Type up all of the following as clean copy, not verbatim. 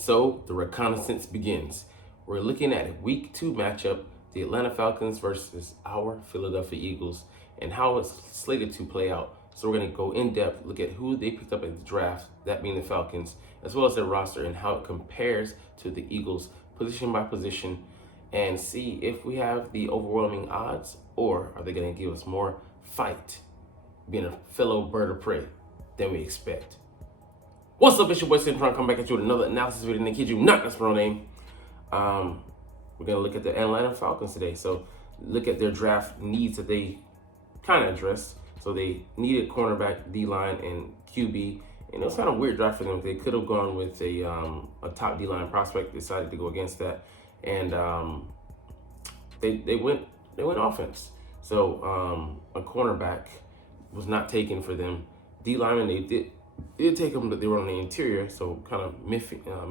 So the reconnaissance begins. We're looking at a week 2 matchup, the Atlanta Falcons versus our Philadelphia Eagles, and how it's slated to play out. So we're going to go in depth, look at who they picked up at the draft, that being the Falcons, as well as their roster and how it compares to the Eagles position by position, and see if we have the overwhelming odds or are they going to give us more fight, being a fellow bird of prey, than we expect. What's up, it's your boy Cintron, come back at you with another analysis video, and I kid you not, that's my real name. We're going to look at the Atlanta Falcons today. So look at their draft needs that they kind of addressed. So they needed cornerback, D-line, and QB. And it was kind of a weird draft for them. They could have gone with a top D-line prospect, decided to go against that. And they went offense. So a cornerback was not taken for them. D-lineman, they did take them, but they were on the interior, so kind of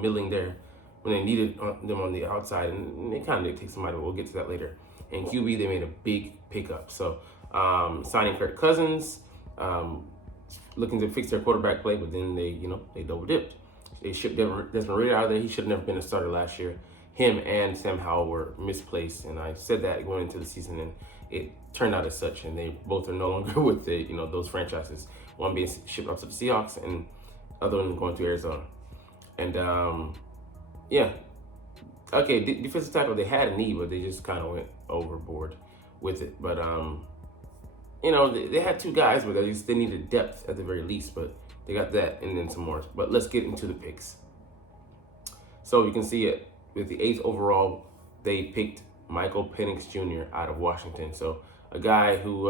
milling there when they needed them on the outside, and they kind of did take somebody, but we'll get to that later. And QB, they made a big pickup. So signing Kirk Cousins, looking to fix their quarterback play, but then they double dipped. They shipped Desmond Ridder out of there. He should have never been a starter last year. Him and Sam Howell were misplaced, and I said that going into the season, and it turned out as such. And they both are no longer with those franchises. One being shipped off to the Seahawks, and other one going to Arizona. And defensive tackle, they had a need, but they just kind of went overboard with it. But they had two guys, but at least they needed depth at the very least. But they got that and then some more. But let's get into the picks. So you can see it with the 8th overall, they picked Michael Penix Jr. out of Washington. So a guy who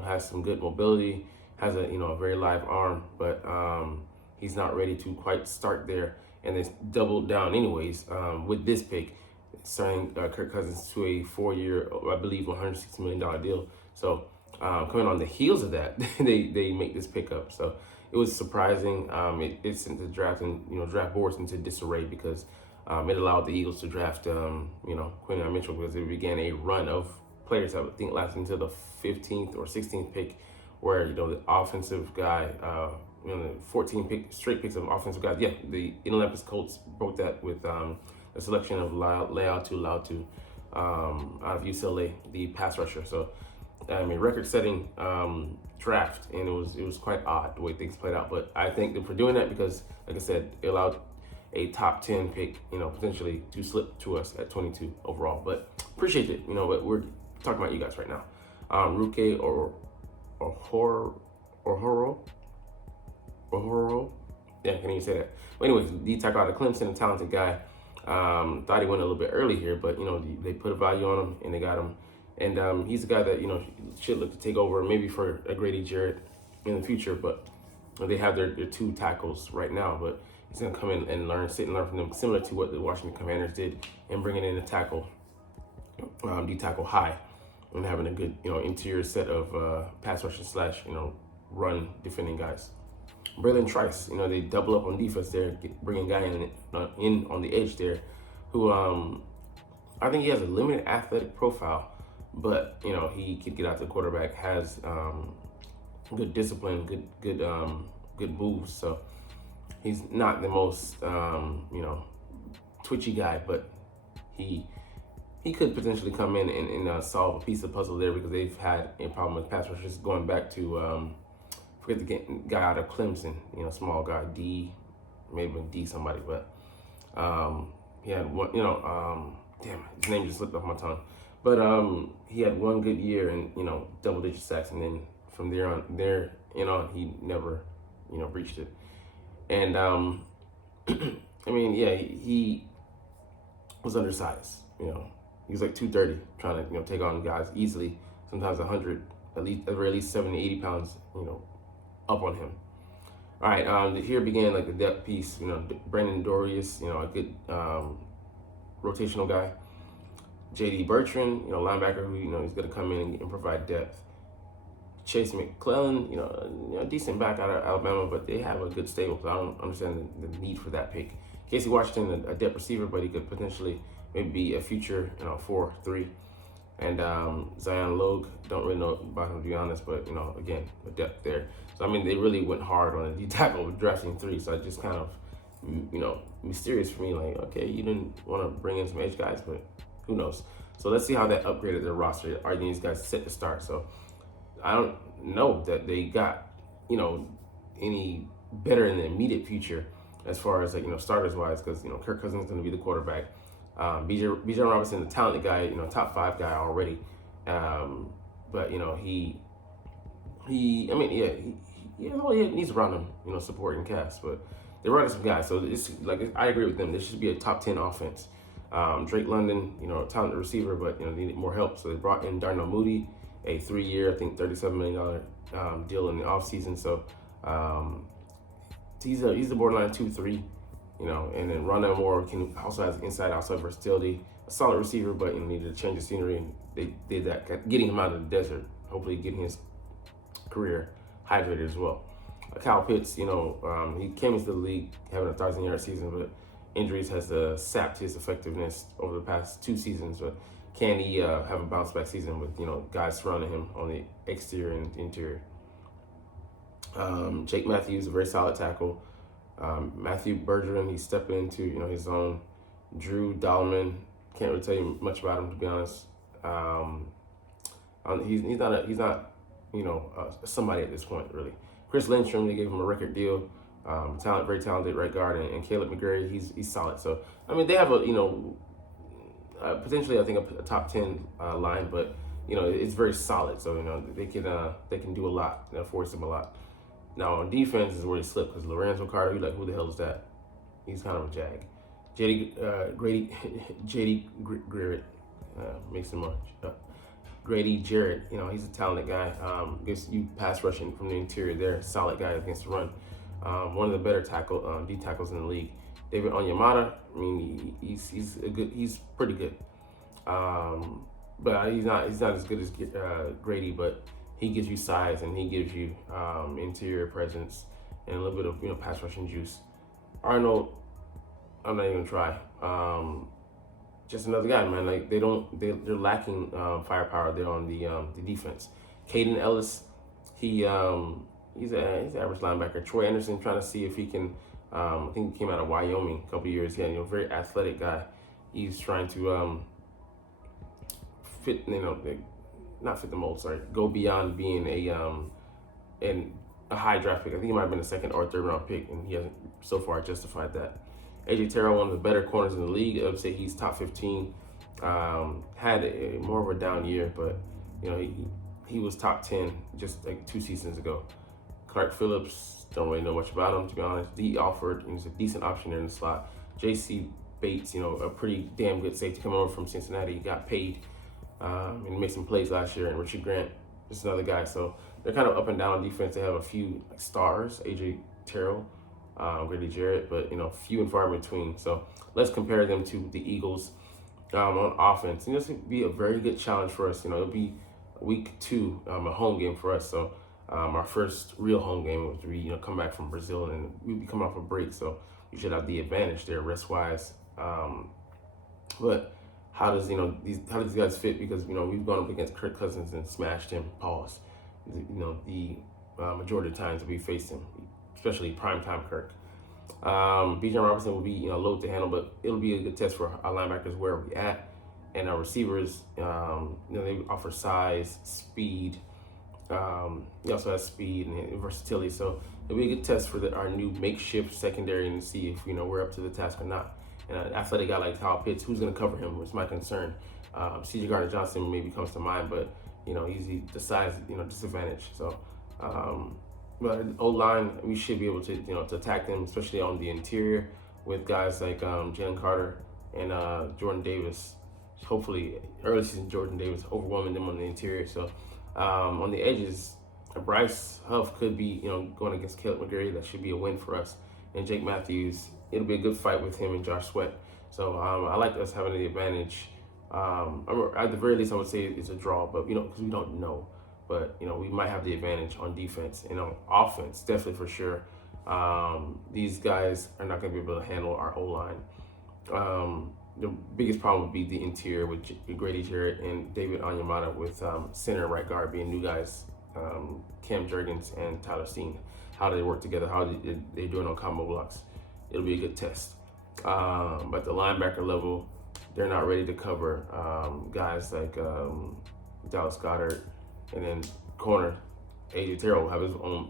has some good mobility, has a very live arm, but he's not ready to quite start there. And they doubled down anyways with this pick, signing Kirk Cousins to a 4-year, I believe, $160 million deal. So coming on the heels of that, they make this pickup. So it was surprising. It sent the draft and draft boards into disarray because it allowed the Eagles to draft Quinton Mitchell, because it began a run of players that I think lasted until the 15th or 16th pick, where the offensive guy, the 14 straight picks of offensive guys. Yeah, the Indianapolis Colts broke that with the selection of Leatu out of UCLA, the pass rusher. So record-setting draft, and it was quite odd the way things played out. But I thank them for doing that because, like I said, it allowed a top 10 pick, potentially to slip to us at 22 overall. But appreciate it. But we're talking about you guys right now. Ruke or yeah, I can't even say that. But anyways, D tackle out of Clemson, a talented guy. Thought he went a little bit early here, but they put a value on him and they got him. And he's a guy that should look to take over maybe for a Grady Jarrett in the future. But they have their two tackles right now, but he's gonna come in and sit and learn from them, similar to what the Washington Commanders did in bringing in a tackle, D tackle high, and having a good interior set of pass rushing / run defending guys. Braylon Trice, they double up on defense there, bringing a guy in on the edge there, who I think he has a limited athletic profile, but he could get out to the quarterback, has good discipline, good moves. So he's not the most twitchy guy, but he could potentially come in and solve a piece of puzzle there, because they've had a problem with pass rushers going back to forget the guy out of Clemson, small guy, maybe D somebody, but he had one, damn, his name just slipped off my tongue. But he had one good year and double-digit sacks, and then from there he never reached it. And he was undersized. He was like 230, trying to take on guys easily, sometimes 100, at least 70, 80 pounds, up on him. All right, here began like the depth piece. Brandon Dorius, a good rotational guy. J.D. Bertrand, linebacker who he's going to come in and provide depth. Chase McClellan, a decent back out of Alabama, but they have a good stable, so I don't understand the need for that pick. Casey Washington, a depth receiver, but he could potentially maybe be a future 4-3. And Zion Logue, don't really know about him to be honest, but again, a depth there. So they really went hard on the D tackle drafting 3. So I just kind of mysterious for me. Like, okay, you didn't want to bring in some edge guys, but who knows? So let's see how that upgraded their roster. Are these guys set to start? So I don't know that they got, any better in the immediate future as far as starters wise, because Kirk Cousins is going to be the quarterback. BJ Robinson, the talented guy, top 5 guy already. But he needs around him, supporting cast. But they're running some guys, so it's like I agree with them. This should be a top 10 offense. Drake London, a talented receiver, but they need more help. So they brought in Darnell Mooney, a 3-year, I think $37 million deal in the offseason. So he's a borderline 2-3, and then Rondell Moore also has inside-outside versatility. A solid receiver, but needed to change the scenery, and they did that, getting him out of the desert, hopefully getting his career hydrated as well. Kyle Pitts, he came into the league having a 1,000-yard season, but injuries has sapped his effectiveness over the past 2 seasons. But can he have a bounce-back season with guys surrounding him on the exterior and interior? Jake Matthews, a very solid tackle. Matthew Bergeron, he's stepping into his own. Drew Dahlman, can't really tell you much about him, to be honest. He's not somebody at this point, really. Chris Lindstrom, they gave him a record deal. Very talented right guard, and Caleb McGarry, he's solid. So they have potentially I think a top 10 line, but it's very solid. So they can do a lot. Force them a lot. Now on defense is where they slip, because Lorenzo Carter, you're like, who the hell is that? He's kind of a jag. JD Garrett, makes him up. Grady Jarrett, he's a talented guy. Gets you pass rushing from the interior there. Solid guy against the run. One of the better D tackles in the league. David Onyemata, he's pretty good. But he's not as good as Grady, but he gives you size and he gives you interior presence and a little bit of pass rushing juice. Arnold, I'm not even gonna try. Just another guy, man. Like they're lacking firepower there on the defense. Caden Ellis, he's an average linebacker. Troy Anderson, trying to see if he can. I think he came out of Wyoming a couple years. Yeah, very athletic guy. He's trying to not fit the mold. Sorry, go beyond being a high draft pick. I think he might have been a 2nd or 3rd round pick, and he hasn't so far justified that. AJ Terrell, one of the better corners in the league. I would say he's top 15. Had more of a down year, but he was top 10 just like 2 seasons ago. Clark Phillips, don't really know much about him, to be honest. He's a decent option there in the slot. J.C. Bates, a pretty damn good safety coming over from Cincinnati. He got paid and made some plays last year. And Richard Grant, just another guy. So they're kind of up and down on defense. They have a few stars, AJ Terrell, Grady Jarrett, but few and far in between. So let's compare them to the Eagles on offense. And this would be a very good challenge for us. It'll be week 2, a home game for us. So our first real home game, which we come back from Brazil, and we'll be coming off a break, so we should have the advantage there rest wise. But how does these guys fit? Because we've gone up against Kirk Cousins and smashed him. Pause. The majority of times that we faced him, especially primetime Kirk. Bijan Robinson will be load to handle, but it'll be a good test for our linebackers where we at, and our receivers. They offer size, speed. He also has speed and versatility, so it'll be a good test for our new makeshift secondary and see if we're up to the task or not. And an athletic guy like Kyle Pitts, who's going to cover him? Was my concern. C.J. Gardner-Johnson maybe comes to mind, but he's the size disadvantage. So. But O-line, we should be able to, to attack them, especially on the interior with guys like Jalen Carter and Jordan Davis. Hopefully, early season Jordan Davis overwhelming them on the interior. So on the edges, Bryce Huff could be, going against Caleb McGarry. That should be a win for us. And Jake Matthews, it'll be a good fight with him and Josh Sweat. So I like us having the advantage. At the very least, I would say it's a draw, but because we don't know. But we might have the advantage on defense and on offense, definitely for sure. These guys are not going to be able to handle our O-line. The biggest problem would be the interior with Grady Jarrett and David Onyemata, with center and right guard being new guys, Cam Jurgens and Tyler Steen. How do they work together? How are they doing on combo blocks? it'll be a good test. But the linebacker level, they're not ready to cover guys like Dallas Goedert, and then corner AJ Terrell will have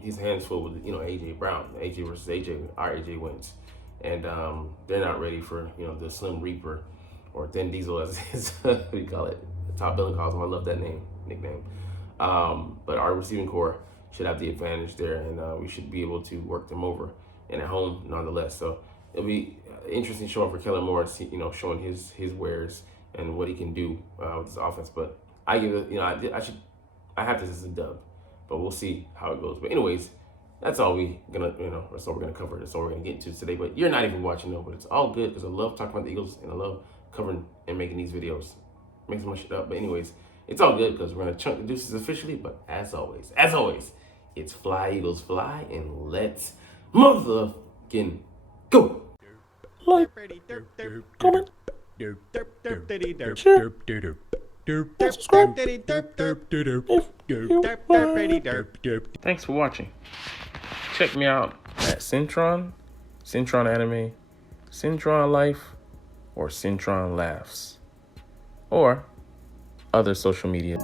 his hands full with AJ Brown, AJ versus AJ, our AJ wins, and they're not ready for the Slim Reaper or Thin Diesel as what do you call it? Top billing calls him. I love that nickname. But our receiving core should have the advantage there, and we should be able to work them over and at home nonetheless. So it'll be interesting showing for Kellen Moore, showing his wares and what he can do with this offense. But I give it, I have this as a dub, but we'll see how it goes. But anyways, that's all that's all we're gonna cover. That's all we're gonna get into today. But you're not even watching though, but it's all good because I love talking about the Eagles and I love covering and making these videos. Make some shit up, but anyways, it's all good because we're gonna chunk the deuces officially. But as always, it's fly Eagles fly, and let's motherfucking go. Like, comment, share, and subscribe Thanks for watching. Check me out at Cintron, Cintron Anime, Cintron Life, or Cintron Laughs, or other social media.